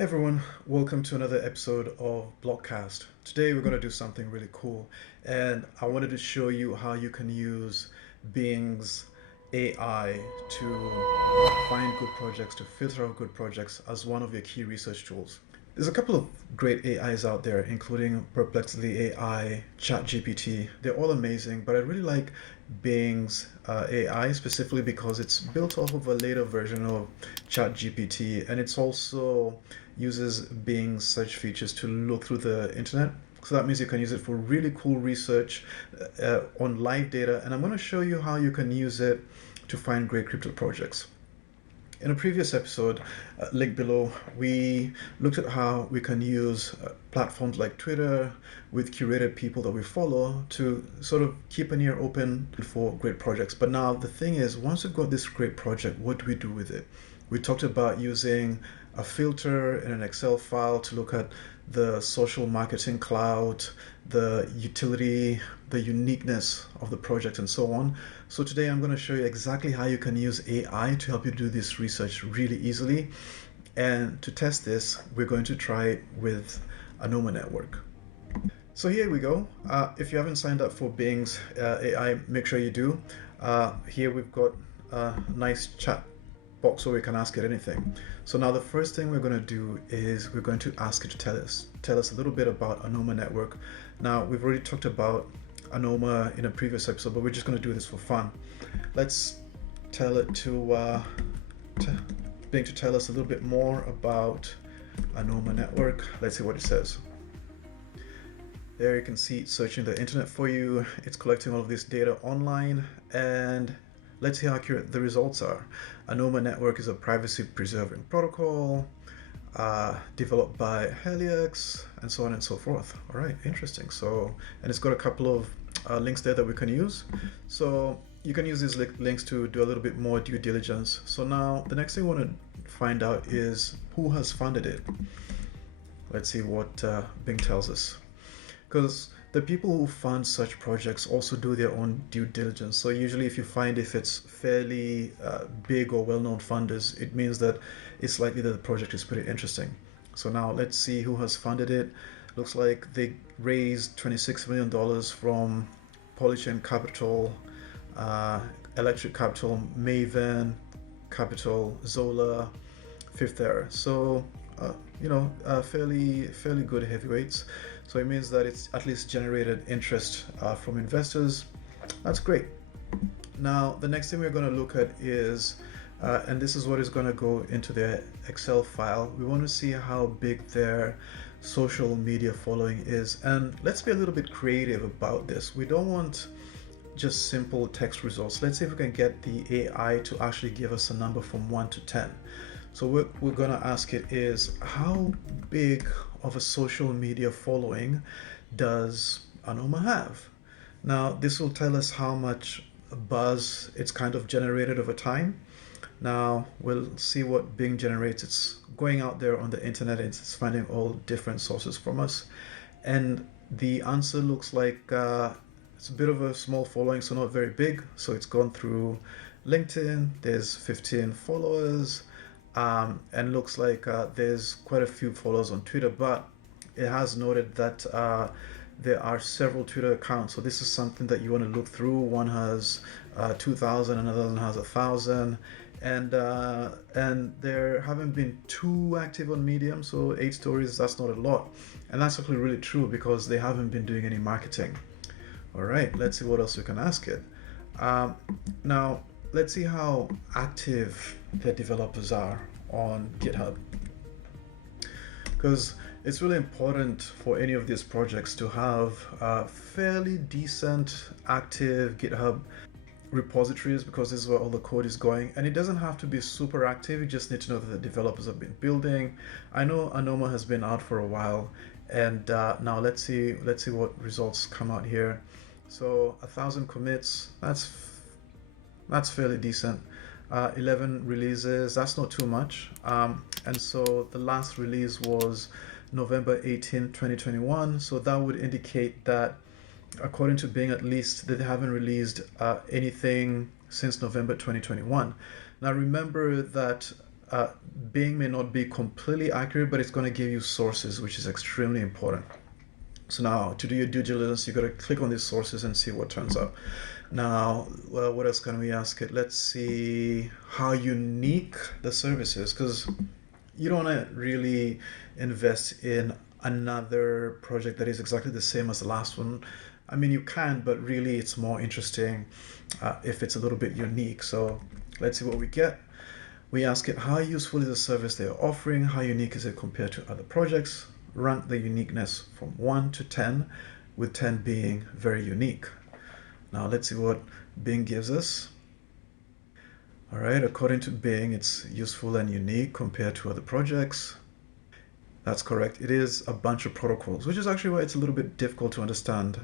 Hey everyone, welcome to another episode of Blockcast. Today we're going to do something really cool, and I wanted to show you how you can use Bing's AI to find good projects, to filter out good projects as one of your key research tools. There's a couple of great AIs out there, including Perplexity AI, ChatGPT. They're all amazing, but I really like Bing's AI specifically because it's built off of a later version of ChatGPT, and it's also uses Bing's search features to look through the internet. So that means you can use it for really cool research on live data, and I'm going to show you how you can use it to find great crypto projects. In a previous episode, link below, we looked at how we can use platforms like Twitter with curated people that we follow to sort of keep an ear open for great projects. But now the thing is, once we've got this great project, what do we do with it? We talked about using a filter in an Excel file to look at the social marketing cloud, the utility, the uniqueness of the project, and so on. So today I'm going to show you exactly how you can use AI to help you do this research really easily. And to test this, we're going to try it with Anoma network. So here we go. If you haven't signed up for Bing's AI, make sure you do. Here we've got a nice chat box where we can ask it anything. So now the first thing we're going to do is we're going to ask it to tell us a little bit about Anoma network. Now we've already talked about Anoma in a previous episode, but we're just going to do this for fun. Let's tell it to Bing to tell us a little bit more about Anoma network. Let's see what it says. There you can see it's searching the internet for you. It's collecting all of this data online, and let's see how accurate the results are. Anoma network is a privacy-preserving protocol developed by Helix, and so on and so forth. All right, interesting. So, and it's got a couple of links there that we can use. So you can use these links to do a little bit more due diligence. So now the next thing we want to find out is who has funded it. Let's see what Bing tells us. Because the people who fund such projects also do their own due diligence. So usually if you find if it's fairly big or well-known funders, it means that it's likely that the project is pretty interesting. So now let's see who has funded it. Looks like they raised $26 million from Polychain Capital, Electric Capital, Maven Capital, Zola, Fifth Era. So fairly good heavyweights. So it means that it's at least generated interest from investors. That's great. Now, the next thing we're going to look at is, and this is what is going to go into their Excel file. We want to see how big their social media following is. And let's be a little bit creative about this. We don't want just simple text results. Let's see if we can get the AI to actually give us a number from 1 to 10. So what we're going to ask it is, how big of a social media following does Anoma have? Now, this will tell us how much buzz it's kind of generated over time. Now, we'll see what Bing generates. It's going out there on the internet and it's finding all different sources from us. And the answer looks like it's a bit of a small following, so not very big. So it's gone through LinkedIn. There's 15 followers. And looks like there's quite a few followers on Twitter, but it has noted that there are several Twitter accounts. So this is something that you want to look through. One has 2,000, another one has 1,000, and there haven't been too active on Medium. So 8 stories, that's not a lot, and that's actually really true because they haven't been doing any marketing. All right, let's see what else we can ask it. Now, let's see how active their developers are on GitHub. Because it's really important for any of these projects to have fairly decent active GitHub repositories, because this is where all the code is going. And it doesn't have to be super active. You just need to know that the developers have been building. I know Anoma has been out for a while, and now let's see what results come out here. So 1,000 commits, that's fairly decent. 11 releases, that's not too much. And so the last release was November 18, 2021. So that would indicate that, according to Bing at least, that they haven't released anything since November 2021. Now remember that uh, Bing may not be completely accurate, but it's going to give you sources, which is extremely important. So now, to do your due diligence, you got to click on these sources and see what turns up. Now, well, what else can we ask it? Let's see how unique the service is, because you don't want to really invest in another project that is exactly the same as the last one. I mean, you can, but really it's more interesting if it's a little bit unique. So let's see what we get. We ask it how useful is the service they are offering, how unique is it compared to other projects, rank the uniqueness from 1 to 10, with 10 being very unique. Now let's see what Bing gives us. All right, according to Bing, it's useful and unique compared to other projects. That's correct. It is a bunch of protocols, which is actually why it's a little bit difficult to understand.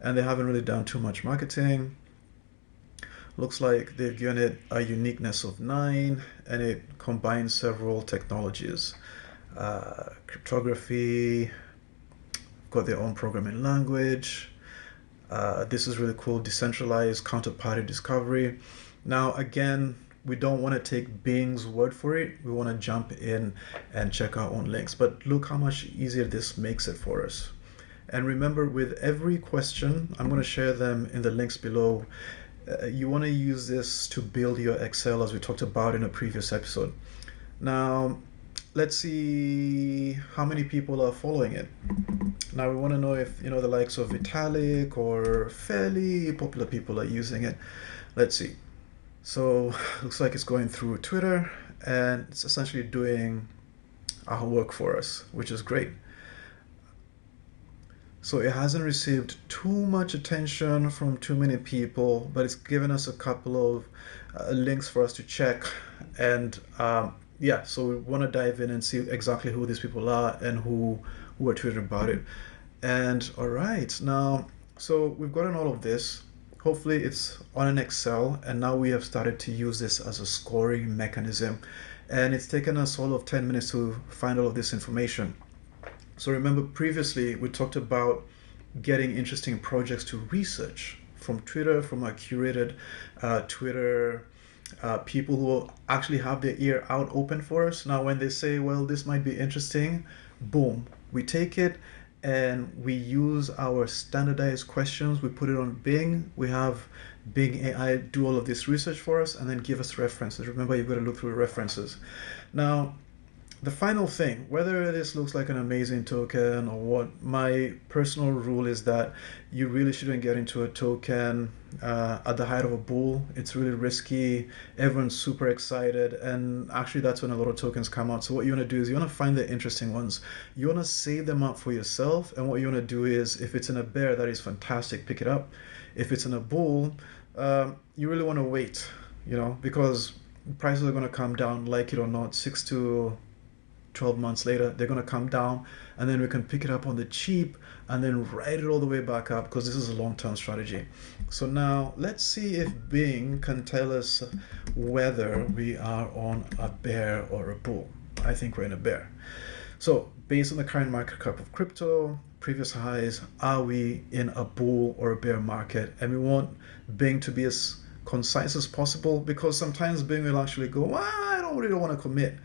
And they haven't really done too much marketing. Looks like they've given it a uniqueness of 9, and it combines several technologies. Cryptography, got their own programming language. This is really cool, decentralized counterparty discovery. Now, again, we don't want to take Bing's word for it. We want to jump in and check our own links. But look how much easier this makes it for us. And remember, with every question, I'm going to share them in the links below. You want to use this to build your Excel, as we talked about in a previous episode. Now, let's see how many people are following it. Now we want to know if the likes of Vitalik or fairly popular people are using it. Let's see. So looks like it's going through Twitter, and it's essentially doing our work for us, which is great. So it hasn't received too much attention from too many people, but it's given us a couple of links for us to check. And yeah, so we want to dive in and see exactly who these people are and who are tweeting about it. And all right, now, so we've gotten all of this. Hopefully it's on an Excel, and now we have started to use this as a scoring mechanism. And it's taken us all of 10 minutes to find all of this information. So remember, previously we talked about getting interesting projects to research from Twitter, from our curated Twitter people who actually have their ear out open for us. Now, when they say, well, this might be interesting, boom, we take it and we use our standardized questions. We put it on Bing. We have Bing AI do all of this research for us and then give us references. Remember, you've got to look through the references. Now, the final thing, whether this looks like an amazing token or what, my personal rule is that you really shouldn't get into a token at the height of a bull. It's really risky. Everyone's super excited, and actually that's when a lot of tokens come out. So what you want to do is you want to find the interesting ones. You want to save them up for yourself, and what you want to do is, if it's in a bear, that is fantastic, pick it up. If it's in a bull, you really want to wait, because prices are going to come down, like it or not, 6 to 12 months later, they're going to come down, and then we can pick it up on the cheap and then ride it all the way back up, because this is a long-term strategy. So now let's see if Bing can tell us whether we are on a bear or a bull. I think we're in a bear. So based on the current market cap of crypto, previous highs, are we in a bull or a bear market? And we want Bing to be as concise as possible, because sometimes Bing will actually go, I don't really want to commit.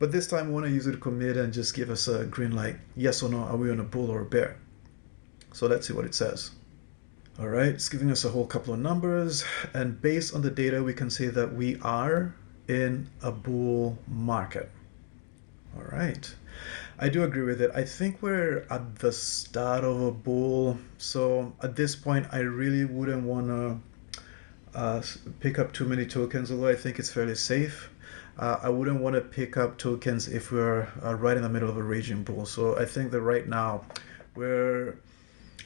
But this time we want to use it to commit and just give us a green light. Yes or no, are we on a bull or a bear? So let's see what it says. All right, it's giving us a whole couple of numbers. And based on the data, we can say that we are in a bull market. All right. I do agree with it. I think we're at the start of a bull. So at this point, I really wouldn't want to pick up too many tokens, although I think it's fairly safe. I wouldn't want to pick up tokens if we're right in the middle of a raging bull. So I think that right now we're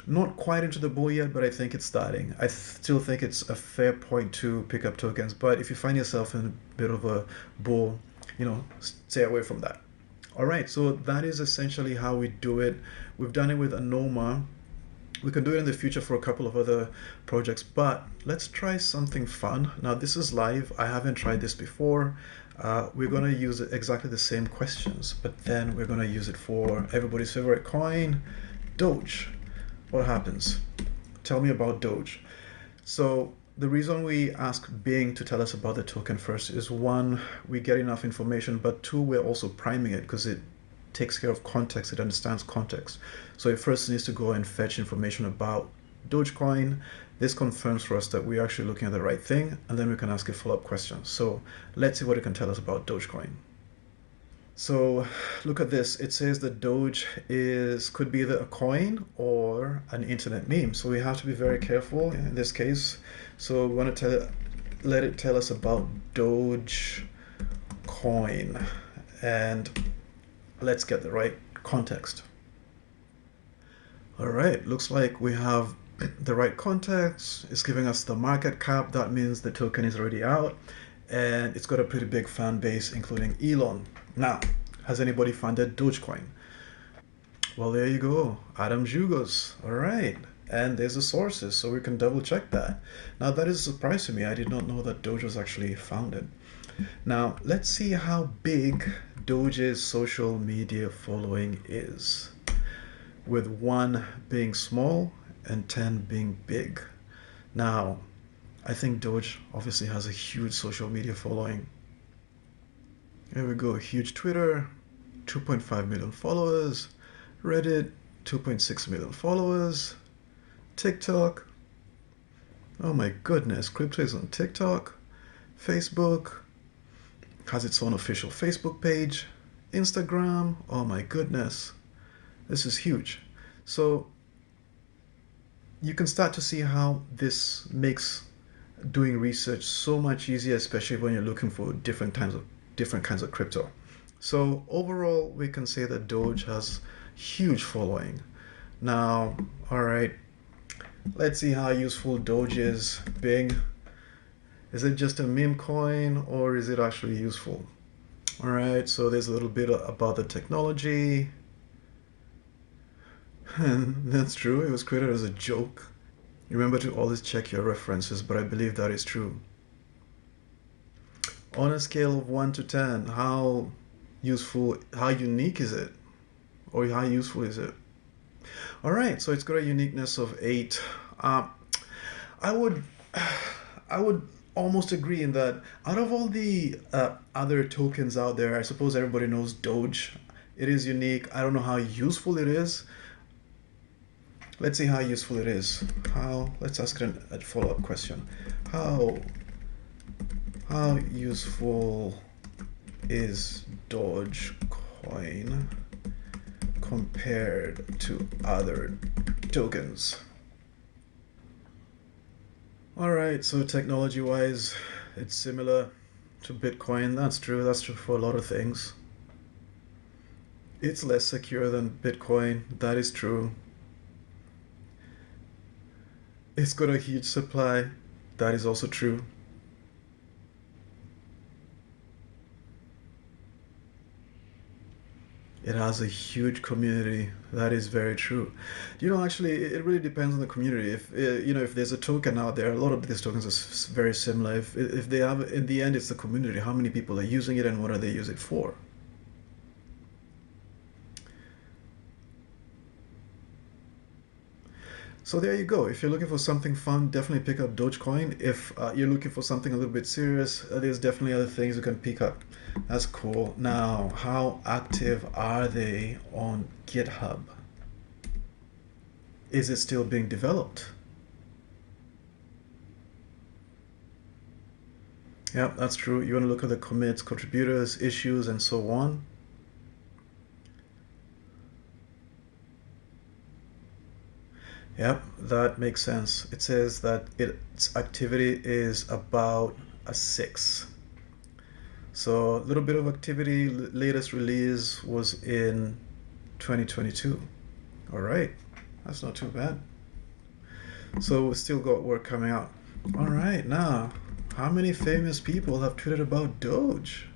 not quite into the bull yet, but I think it's starting. I still think it's a fair point to pick up tokens. But if you find yourself in a bit of a bull, stay away from that. All right, so that is essentially how we do it. We've done it with Anoma. We can do it in the future for a couple of other projects, but let's try something fun. Now, this is live. I haven't tried this before. We're going to use exactly the same questions, but then we're going to use it for everybody's favorite coin, Doge. What happens? Tell me about Doge. So the reason we ask Bing to tell us about the token first is one, we get enough information, but two, we're also priming it because it takes care of context, it understands context. So it first needs to go and fetch information about Dogecoin. This confirms for us that we're actually looking at the right thing, and then we can ask a follow-up question. So let's see what it can tell us about Dogecoin. So look at this. It says that Doge is could be either a coin or an internet meme. So we have to be very careful in this case. So we want to let it tell us about Doge coin, and let's get the right context. All right, looks like we have the right context. It's giving us the market cap. That means the token is already out, and it's got a pretty big fan base, including Elon. Now, has anybody funded Dogecoin? Well, there you go. Adam Jugos. All right. And there's the sources, so we can double check that. Now, that is a surprise to me. I did not know that Doge was actually founded. Now, let's see how big Doge's social media following is, with 1 being small and 10 being big. Now, I think Doge obviously has a huge social media following. Here we go. Huge Twitter, 2.5 million followers. Reddit, 2.6 million followers. TikTok. Oh my goodness, crypto is on TikTok. Facebook has its own official Facebook page. Instagram. Oh my goodness. This is huge. So you can start to see how this makes doing research so much easier, especially when you're looking for different kinds of crypto. So overall, we can say that Doge has huge following. Now, all right, let's see how useful Doge is. Big. Is it just a meme coin or is it actually useful? All right, so there's a little bit about the technology. That's true, it was created as a joke. Remember to always check your references, but I believe that is true. On a scale of 1 to 10, how unique is it? Or how useful is it? All right, so it's got a uniqueness of 8. I would, I would almost agree in that out of all the other tokens out there, I suppose everybody knows Doge. It is unique. I don't know how useful it is. Let's see how useful it is. Let's ask it a follow-up question. How useful is Dogecoin compared to other tokens? All right, so technology-wise, it's similar to Bitcoin. That's true. That's true for a lot of things. It's less secure than Bitcoin. That is true. It's got a huge supply. That is also true. It has a huge community. That is very true. Actually, it really depends on the community. If there's a token out there, a lot of these tokens are very similar. If they have, in the end, it's the community. How many people are using it and what are they using it for? So there you go. If you're looking for something fun, definitely pick up Dogecoin. If you're looking for something a little bit serious, there's definitely other things you can pick up. That's cool. Now, how active are they on GitHub? Is it still being developed? Yep, that's true. You want to look at the commits, contributors, issues, and so on. Yep, that makes sense. It says that its activity is about a 6. So a little bit of activity. Latest release was in 2022. All right, that's not too bad. So we still got work coming out. All right, now, how many famous people have tweeted about Doge?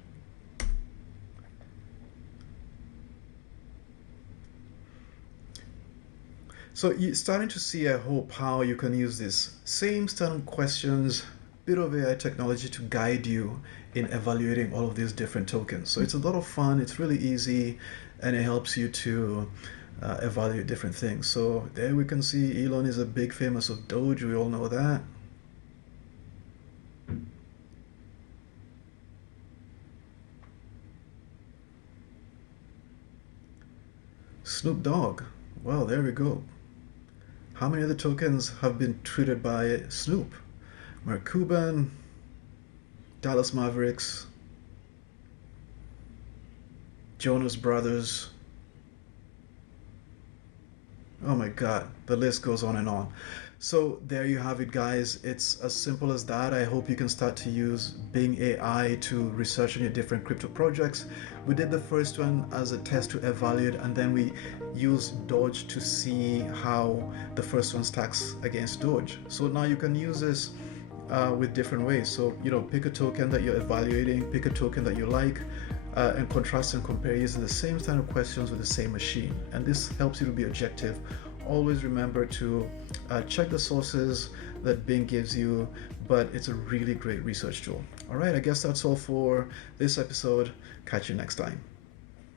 So you're starting to see, I hope, how you can use this same standard questions, bit of AI technology to guide you in evaluating all of these different tokens. So it's a lot of fun, it's really easy, and it helps you to evaluate different things. So there we can see Elon is a big famous of Doge, we all know that. Snoop Dogg. Well, there we go. How many other tokens have been tweeted by Snoop? Mark Cuban, Dallas Mavericks, Jonas Brothers. Oh my God, the list goes on and on. So there you have it, guys. It's as simple as that. I hope you can start to use Bing AI to research on your different crypto projects. We did the first one as a test to evaluate, and then we used Doge to see how the first one stacks against Doge. So now you can use this with different ways. So, pick a token that you're evaluating, pick a token that you like, and contrast and compare using the same kind of questions with the same machine. And this helps you to be objective. Always remember to check the sources that Bing gives you, but it's a really great research tool. All right, I guess that's all for this episode. Catch you next time.